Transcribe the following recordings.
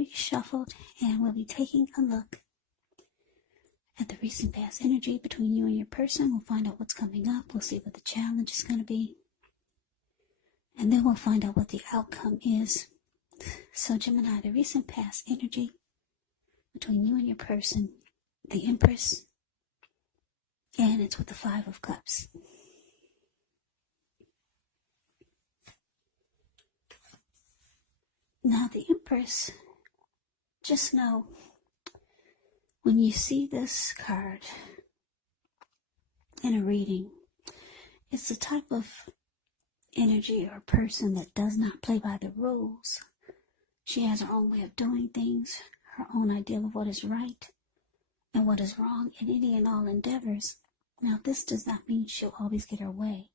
already shuffled, and we'll be taking a look at the recent past energy between you and your person. We'll find out what's coming up. We'll see what the challenge is going to be. And then we'll find out what the outcome is. So Gemini, the recent past energy between you and your person, the Empress, and it's with the Five of Cups. Now the Empress, just know, when you see this card in a reading, it's the type of energy or person that does not play by the rules. She has her own way of doing things, her own ideal of what is right and what is wrong in any and all endeavors. Now, this does not mean she'll always get her way,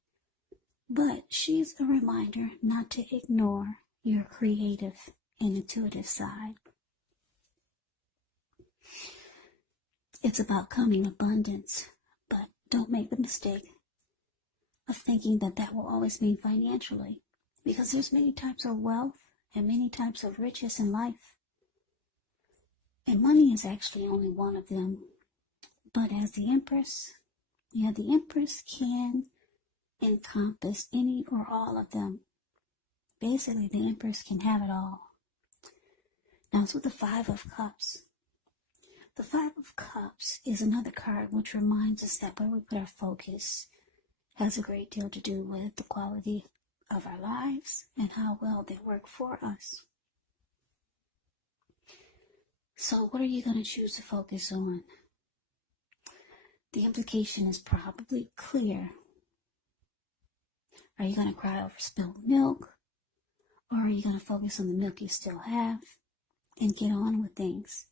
but she's a reminder not to ignore your creative and intuitive side. It's about coming abundance, but don't make the mistake of thinking that that will always mean financially, because there's many types of wealth and many types of riches in life. And money is actually only one of them. But as the Empress, the Empress can encompass any or all of them. Basically, the Empress can have it all. Now it's with the Five of Cups. The Five of Cups is another card which reminds us that where we put our focus has a great deal to do with the quality of our lives and how well they work for us. So what are you going to choose to focus on? The implication is probably clear. Are you going to cry over spilled milk? Or are you going to focus on the milk you still have and get on with things?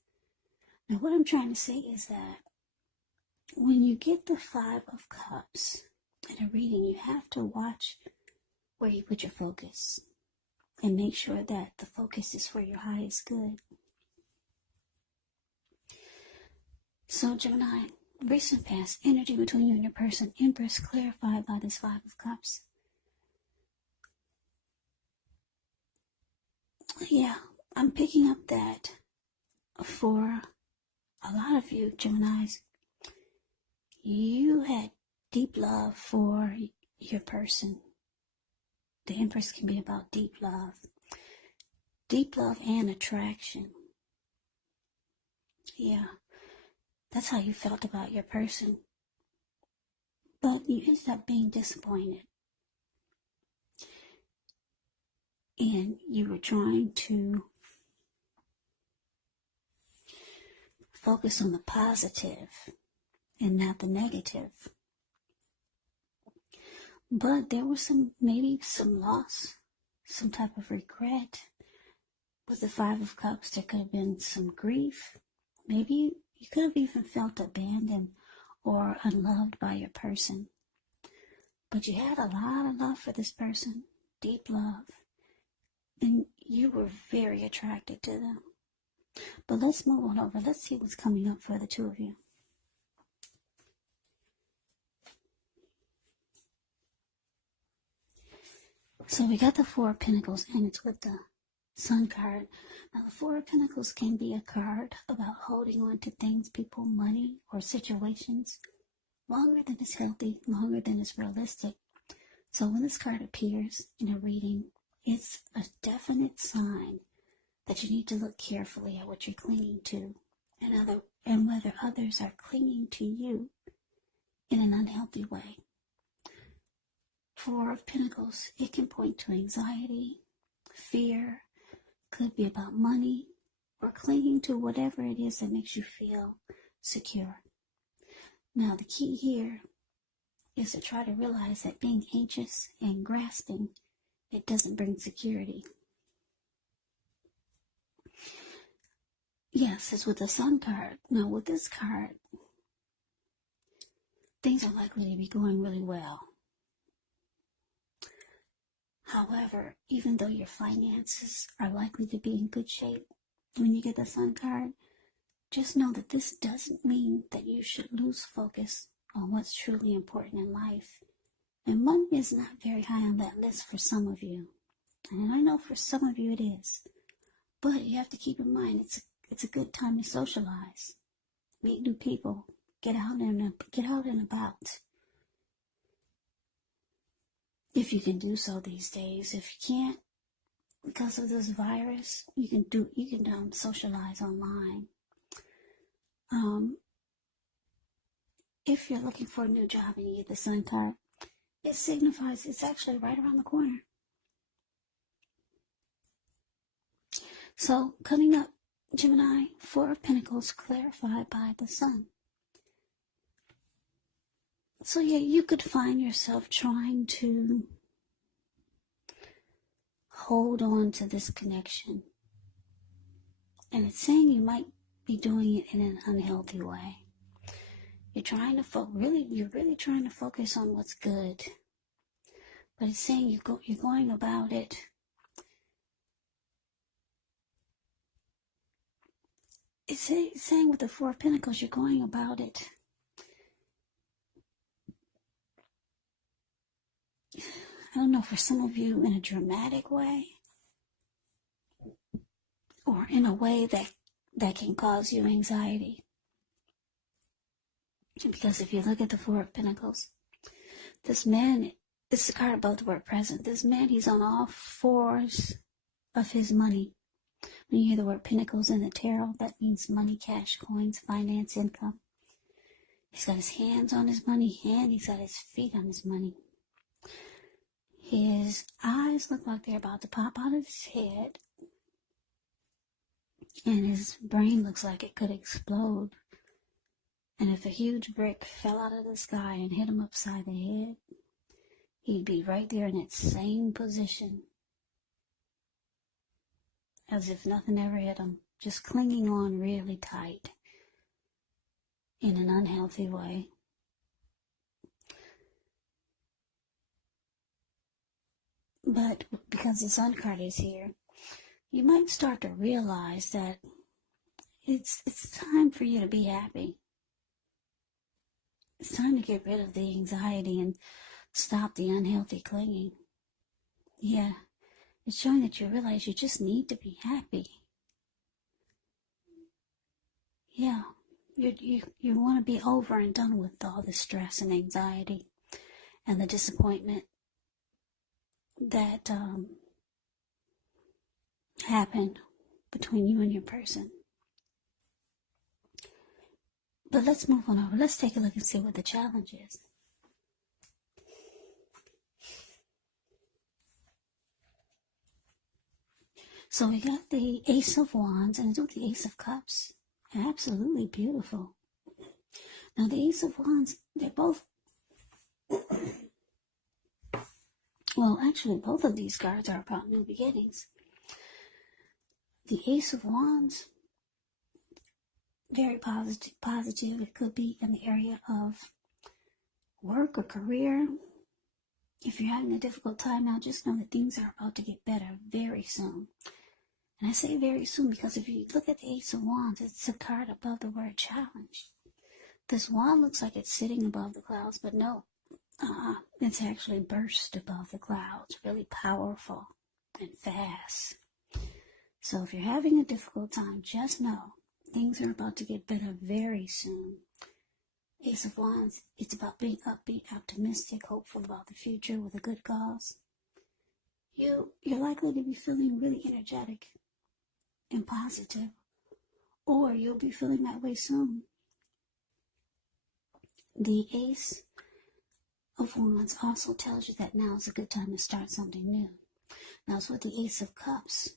Now what I'm trying to say is that when you get the Five of Cups in a reading, you have to watch where you put your focus and make sure that the focus is for your highest good. So Gemini, recent past energy between you and your person, Empress, clarified by this Five of Cups. Yeah, I'm picking up that for a lot of you Geminis, you had deep love for your person. The Empress can be about deep love and attraction. Yeah, that's how you felt about your person. But you ended up being disappointed. And you were trying to focus on the positive and not the negative. But there was maybe some loss, some type of regret. With the Five of Cups, there could have been some grief. Maybe you could have even felt abandoned or unloved by your person. But you had a lot of love for this person, deep love. And you were very attracted to them. But let's move on over. Let's see what's coming up for the two of you. So we got the Four of Pentacles, and it's with the Sun card. Now the Four of Pentacles can be a card about holding on to things, people, money, or situations longer than is healthy, longer than is realistic. So when this card appears in a reading, it's a definite sign that you need to look carefully at what you're clinging to and whether others are clinging to you in an unhealthy way. Four of Pentacles, it can point to anxiety, fear, could be about money, or clinging to whatever it is that makes you feel secure. Now the key here is to try to realize that being anxious and grasping, it doesn't bring security. Yes, it's with the Sun card. Now with this card, things are likely to be going really well. However, even though your finances are likely to be in good shape when you get the Sun card, just know that this doesn't mean that you should lose focus on what's truly important in life. And money is not very high on that list for some of you. And I know for some of you it is. But you have to keep in mind, it's a good time to socialize, meet new people, get out and about. If you can do so these days. If you can't, because of this virus, you can socialize online. If you're looking for a new job and you get the Sun card, it signifies it's actually right around the corner. So coming up, Gemini, Four of Pentacles clarified by the Sun. So yeah, you could find yourself trying to hold on to this connection. And it's saying you might be doing it in an unhealthy way. You're trying to you're really trying to focus on what's good. But it's saying you're going about it it's saying with the Four of Pentacles, you're going about it I don't know, for some of you in a dramatic way, or in a way that can cause you anxiety. Because if you look at the Four of Pentacles, this man, it's the card above the word present. This man, he's on all fours of his money. When you hear the word Pentacles in the tarot, that means money, cash, coins, finance, income. He's got his hands on his money, and he's got his feet on his money. His eyes look like they're about to pop out of his head, and his brain looks like it could explode. And if a huge brick fell out of the sky and hit him upside the head, he'd be right there in that same position, as if nothing ever hit him, just clinging on really tight in an unhealthy way. But because the Sun card is here, you might start to realize that it's time for you to be happy. It's time to get rid of the anxiety and stop the unhealthy clinging. Yeah, it's showing that you realize you just need to be happy. Yeah, you want to be over and done with all the stress and anxiety and the disappointment that happened between you and your person. But let's move on over. Let's take a look and see what the challenge is. So we got the Ace of Wands and with the Ace of Cups. Absolutely beautiful. Now the Ace of Wands, they're both, well, actually both of these cards are about new beginnings. The Ace of Wands, very positive. It could be in the area of work or career. If you're having a difficult time now, just know that things are about to get better very soon. And I say very soon because if you look at the Ace of Wands, it's a card above the word challenge. This wand looks like it's sitting above the clouds, but no, it's actually burst above the clouds, really powerful and fast. So if you're having a difficult time, just know things are about to get better very soon. Ace of Wands, it's about being upbeat, optimistic, hopeful about the future with a good cause. You're likely to be feeling really energetic and positive, or you'll be feeling that way soon. The Ace of Wands also tells you that now is a good time to start something new. Now it's with the Ace of Cups.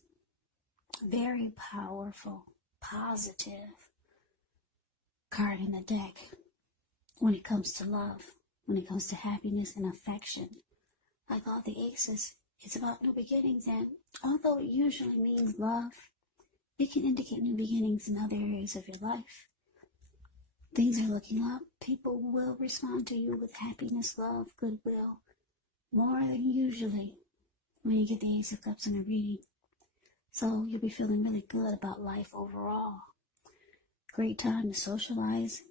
Very powerful, positive card in the deck when it comes to love, when it comes to happiness and affection. Like all the aces, it's about new beginnings, and although it usually means love, it can indicate new beginnings in other areas of your life. Things are looking up. People will respond to you with happiness, love, goodwill, more than usually when you get the Ace of Cups in a reading. So you'll be feeling really good about life overall. Great time to socialize,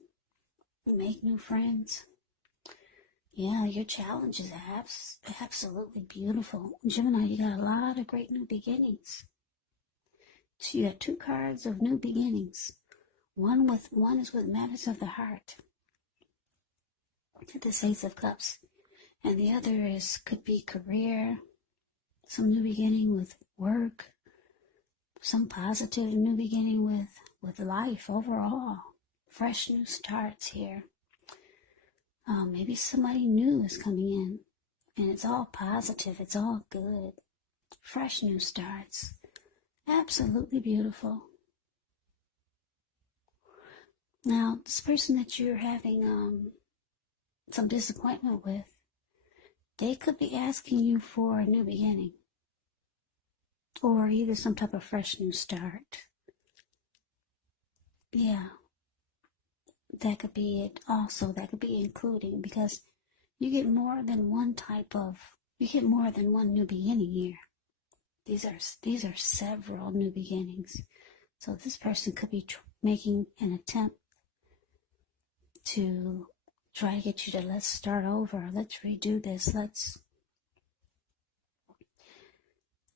make new friends. Yeah, your challenge is absolutely beautiful. Gemini, you got a lot of great new beginnings. So you have two cards of new beginnings. One is with matters of the heart, this Ace of Cups, and the other could be career, some new beginning with work, some positive new beginning with life overall, fresh new starts here. Maybe somebody new is coming in, and it's all positive, it's all good, fresh new starts, absolutely beautiful. Now, this person that you're having some disappointment with, they could be asking you for a new beginning, or either some type of fresh new start. Yeah, that could be it also. That could be including, because you get more than one new beginning here. These are several new beginnings. So this person could be making an attempt to try to get you to, let's start over, let's redo this,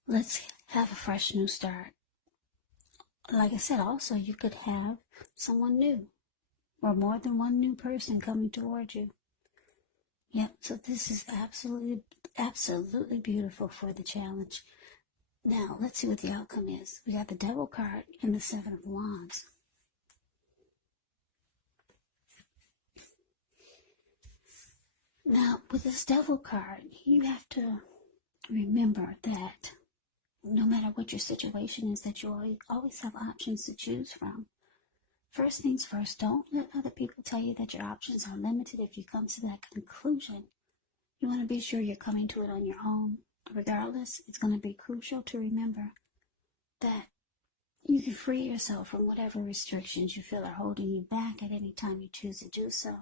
let's have a fresh new start. Like I said, also you could have someone new, or more than one new person coming towards you. Yep, so this is absolutely beautiful for the challenge. Now, let's see what the outcome is. We got the Devil card and the Seven of Wands. Now, with this Devil card, you have to remember that no matter what your situation is, that you always have options to choose from. First things first, don't let other people tell you that your options are limited. If you come to that conclusion, you want to be sure you're coming to it on your own. Regardless, it's going to be crucial to remember that you can free yourself from whatever restrictions you feel are holding you back at any time you choose to do so.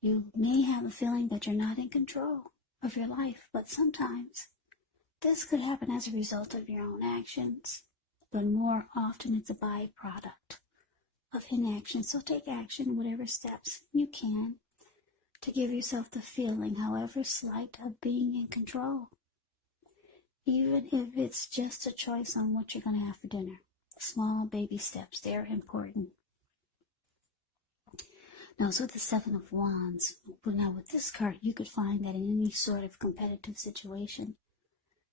You may have a feeling that you're not in control of your life, but sometimes this could happen as a result of your own actions, but more often it's a byproduct of inaction. So take action, whatever steps you can, to give yourself the feeling, however slight, of being in control. Even if it's just a choice on what you're going to have for dinner. Small baby steps, they're important. Now, so the Seven of Wands. But now with this card, you could find that in any sort of competitive situation,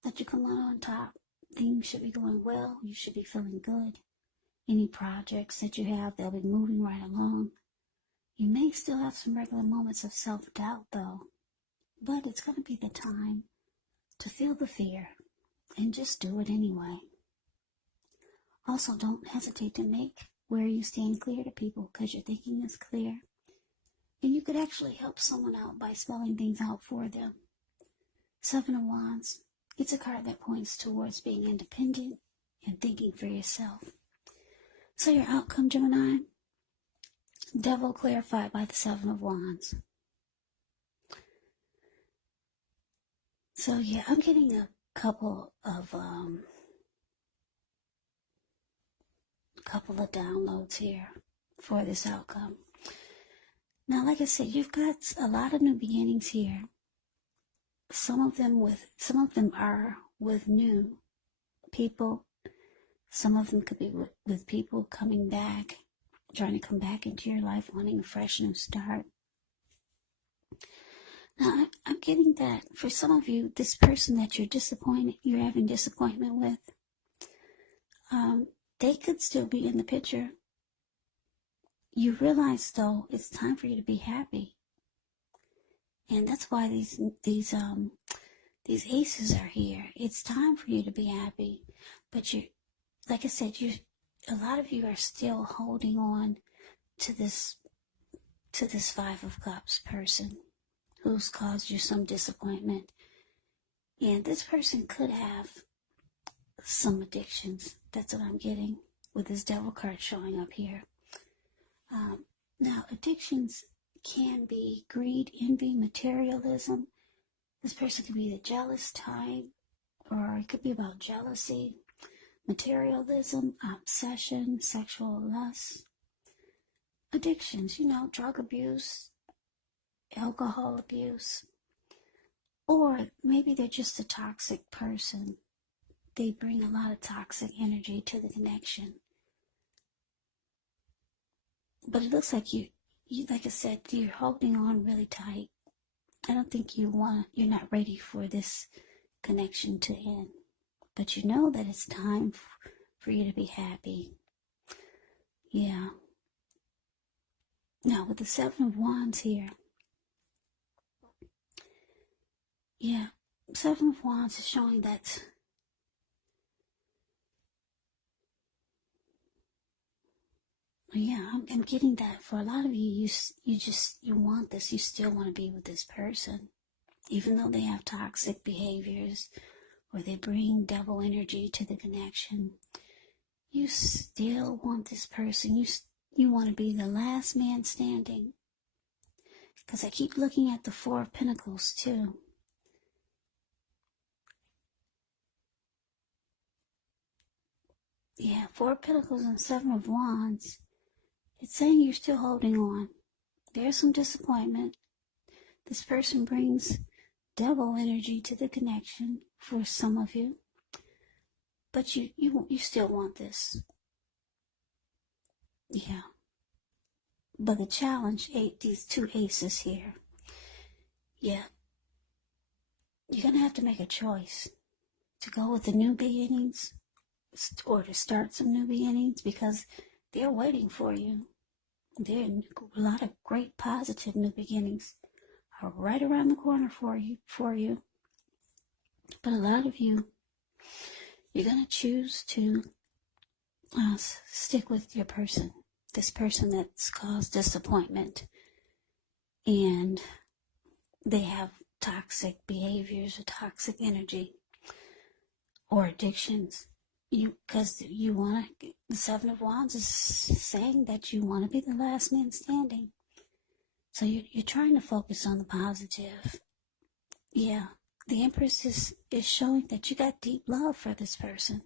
that you come out on top. Things should be going well. You should be feeling good. Any projects that you have, they'll be moving right along. You may still have some regular moments of self-doubt, though. But it's going to be the time to feel the fear and just do it anyway. Also, don't hesitate to make where you stand clear to people, because your thinking is clear. And you could actually help someone out by spelling things out for them. Seven of Wands, it's a card that points towards being independent and thinking for yourself. So your outcome, Gemini, Devil clarified by the Seven of Wands. So yeah, I'm getting a couple of downloads here for this outcome. Now, like I said, you've got a lot of new beginnings here. Some of them are with new people. Some of them could be with people coming back, trying to come back into your life, wanting a fresh new start. Now, I'm getting that for some of you, this person that you're having disappointment with, they could still be in the picture. You realize, though, it's time for you to be happy. And that's why these aces are here. It's time for you to be happy. But like I said, a lot of you are still holding on to this Five of Cups person who's caused you some disappointment. And this person could have some addictions. That's what I'm getting with this Devil card showing up here. Now, addictions can be greed, envy, materialism. This person could be the jealous type, or it could be about jealousy, materialism, obsession, sexual lust, addictions, drug abuse, alcohol abuse, or maybe they're just a toxic person they bring a lot of toxic energy to the connection. But it looks like you like I said, you're holding on really tight. I don't think you're not ready for this connection to end. But you know that it's time for you to be happy. Yeah. Now, with the Seven of Wands here, yeah, Seven of Wands is showing that yeah, I'm getting that for a lot of you, you want this, you still want to be with this person, even though they have toxic behaviors or they bring devil energy to the connection. You still want this person. You want to be the last man standing. Because I keep looking at the Four of Pentacles too. Yeah, Four of Pentacles and Seven of Wands. It's saying you're still holding on. There's some disappointment. This person brings devil energy to the connection for some of you. But you still want this. Yeah. But the challenge, these two aces here. Yeah. You're going to have to make a choice to go with the new beginnings or to start some new beginnings, because they're waiting for you. There are a lot of great positive new beginnings are right around the corner for you. But a lot of you, you're going to choose to stick with your person, this person that's caused disappointment, and they have toxic behaviors or toxic energy or addictions. Because you want to, the Seven of Wands is saying that you want to be the last man standing. So you're trying to focus on the positive. Yeah, the Empress is showing that you got deep love for this person.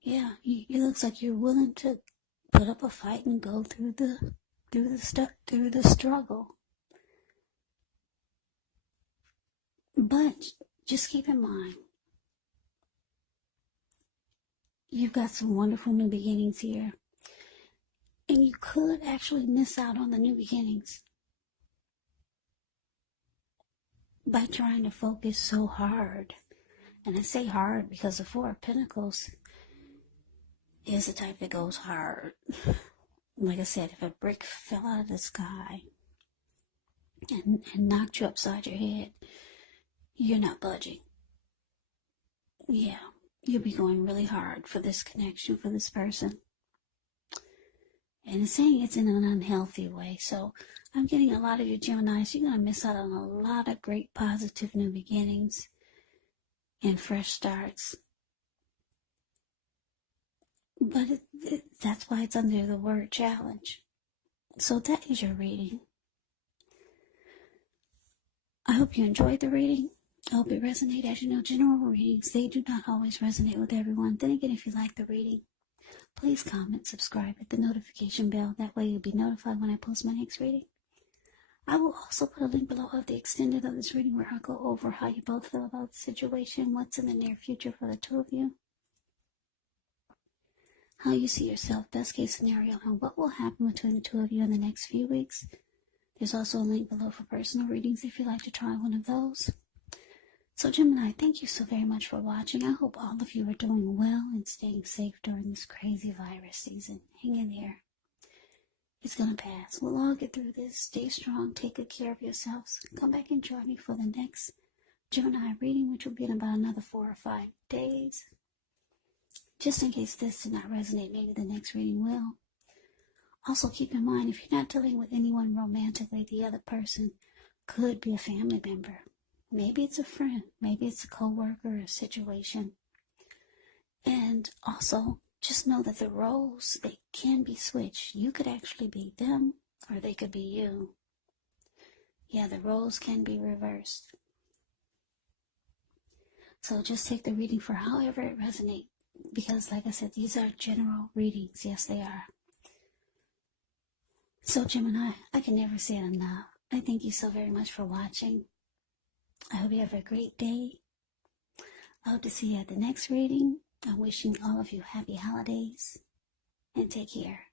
Yeah, it looks like you're willing to put up a fight and go through the struggle. But just keep in mind, you've got some wonderful new beginnings here. And you could actually miss out on the new beginnings by trying to focus so hard. And I say hard because the Four of Pentacles is the type that goes hard. Like I said, if a brick fell out of the sky and knocked you upside your head, you're not budging. Yeah, you'll be going really hard for this connection, for this person. And it's saying it's in an unhealthy way. So I'm getting a lot of you Geminis, you're going to miss out on a lot of great positive new beginnings and fresh starts. But that's why it's under the word challenge. So that is your reading. I hope you enjoyed the reading. I hope it resonated. As you know, general readings, they do not always resonate with everyone. Then again, if you like the reading, please comment, subscribe, hit the notification bell. That way you'll be notified when I post my next reading. I will also put a link below of the extended of this reading where I go over how you both feel about the situation, what's in the near future for the two of you, how you see yourself, best case scenario, and what will happen between the two of you in the next few weeks. There's also a link below for personal readings if you'd like to try one of those. So Gemini, thank you so very much for watching. I hope all of you are doing well and staying safe during this crazy virus season. Hang in there. It's going to pass. We'll all get through this. Stay strong. Take good care of yourselves. Come back and join me for the next Gemini reading, which will be in about another 4 or 5 days. Just in case this did not resonate, maybe the next reading will. Also keep in mind, if you're not dealing with anyone romantically, the other person could be a family member. Maybe it's a friend. Maybe it's a co-worker or a situation. And also, just know that the roles, they can be switched. You could actually be them, or they could be you. Yeah, the roles can be reversed. So just take the reading for however it resonates. Because, like I said, these are general readings. Yes, they are. So, Gemini, I can never say it enough. I thank you so very much for watching. I hope you have a great day, I hope to see you at the next reading. I'm wishing all of you happy holidays and take care.